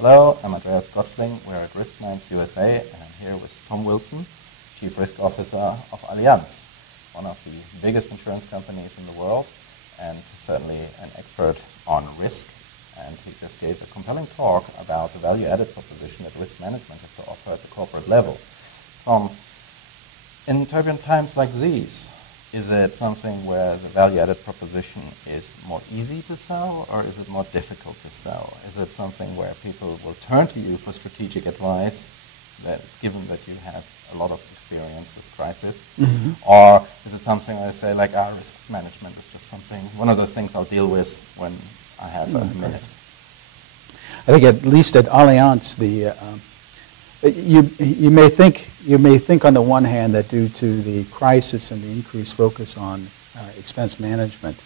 Hello, I'm Andreas Gottfling. We're at Risk Minds USA, and I'm here with Tom Wilson, Chief Risk Officer of Allianz, one of the biggest insurance companies in the world, and certainly an expert on risk. And he just gave a compelling talk about the value-added proposition that risk management has to offer at the corporate level. Tom, in turbulent times like these, is it something where the value-added proposition is more easy to sell, or is it more difficult to sell? Is it something where people will turn to you for strategic advice, that, given that you have a lot of experience with crisis? Mm-hmm. Or is it something where they say, like, risk management is just something, one of those things I'll deal with when I have a minute? I think at least at Allianz, you may think on the one hand that due to the crisis and the increased focus on expense management,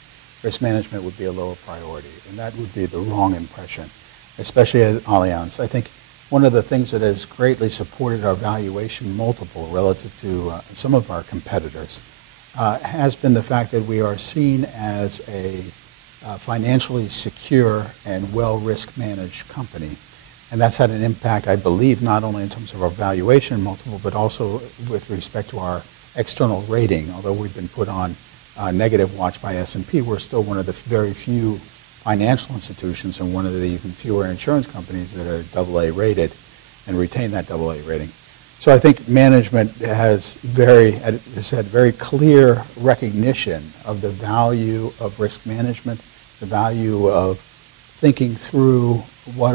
risk management would be a lower priority, and that would be the wrong impression, especially at Allianz. I think one of the things that has greatly supported our valuation multiple relative to some of our competitors has been the fact that we are seen as a financially secure and well risk managed company. And that's had an impact, I believe, not only in terms of our valuation multiple, but also with respect to our external rating. Although we've been put on negative watch by S&P, we're still one of the very few financial institutions and one of the even fewer insurance companies that are AA rated and retain that AA rating. So I think management has had very clear recognition of the value of risk management, the value of thinking through what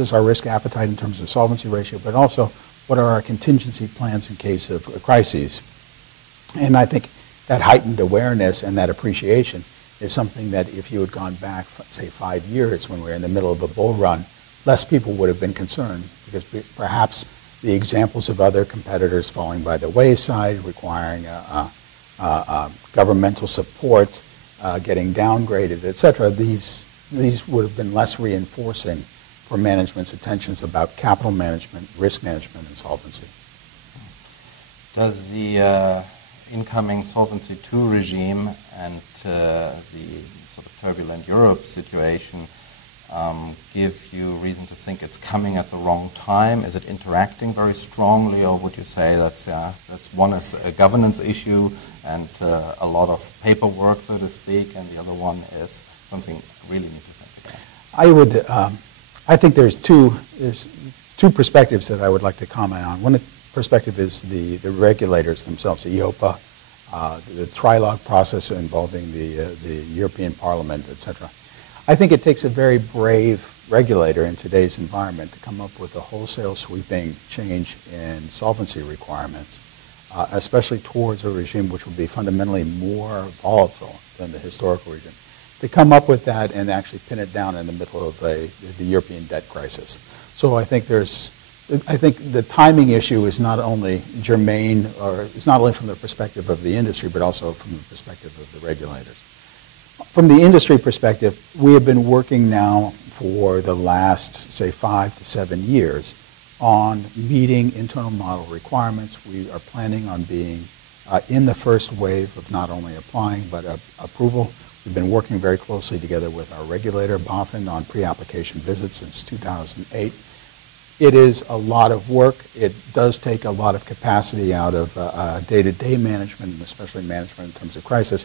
is our risk appetite in terms of solvency ratio, but also what are our contingency plans in case of crises. And I think that heightened awareness and that appreciation is something that if you had gone back, say, 5 years when we were in the middle of a bull run, less people would have been concerned, because perhaps the examples of other competitors falling by the wayside, requiring governmental support, getting downgraded, et cetera, these would have been less reinforcing for management's attentions about capital management, risk management, and solvency. Does the incoming Solvency II regime and the sort of turbulent Europe situation give you reason to think it's coming at the wrong time? Is it interacting very strongly, or would you say that's one is a governance issue and a lot of paperwork, so to speak, and the other one is something really need to think about? I think there's two perspectives that I would like to comment on. One perspective is the regulators themselves, the EIOPA, the trilogue process involving the European Parliament, etc. I think it takes a very brave regulator in today's environment to come up with a wholesale sweeping change in solvency requirements, especially towards a regime which will be fundamentally more volatile than the historical regime. To come up with that and actually pin it down in the middle of the European debt crisis. So I think the timing issue is not only germane, or it's not only from the perspective of the industry, but also from the perspective of the regulators. From the industry perspective, we have been working now for the last, say, 5 to 7 years on meeting internal model requirements. We are planning on being in the first wave of not only applying, but approval. We've been working very closely together with our regulator, BaFin, on pre-application visits since 2008. It is a lot of work. It does take a lot of capacity out of day-to-day management, and especially management in terms of crisis,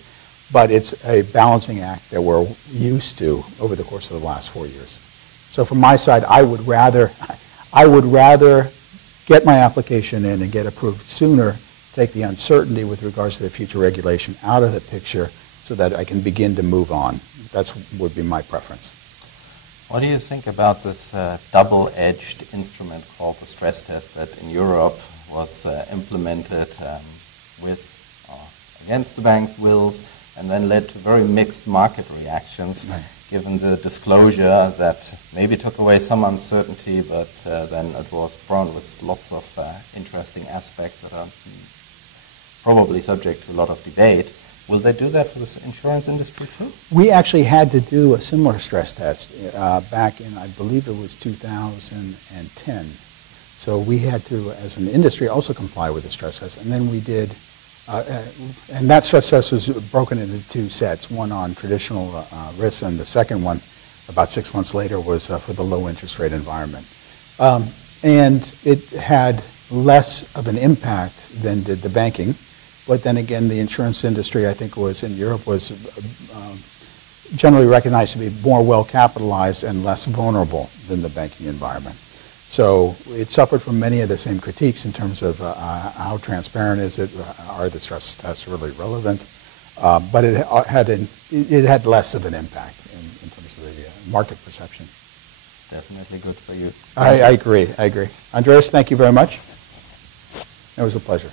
but it's a balancing act that we're used to over the course of the last 4 years. So from my side, I would rather get my application in and get approved sooner, take the uncertainty with regards to the future regulation out of the picture, so that I can begin to move on. That would be my preference. What do you think about this double-edged instrument called the stress test that in Europe was implemented against the bank's wills, and then led to very mixed market reactions, right, given the disclosure that maybe took away some uncertainty, but then it was fraught with lots of interesting aspects that are probably subject to a lot of debate? Will they do that for the insurance industry too? We actually had to do a similar stress test back in, I believe it was 2010. So we had to, as an industry, also comply with the stress test. And then we did, and that stress test was broken into 2 sets, one on traditional risks, and the second one about 6 months later was for the low interest rate environment. And it had less of an impact than did the banking. But then again, the insurance industry, I think, was in Europe was generally recognized to be more well capitalized and less vulnerable than the banking environment. So it suffered from many of the same critiques in terms of how transparent is it, are the stress tests really relevant, but it had less of an impact in terms of the market perception. Definitely good for you. I agree. Andreas, thank you very much. It was a pleasure.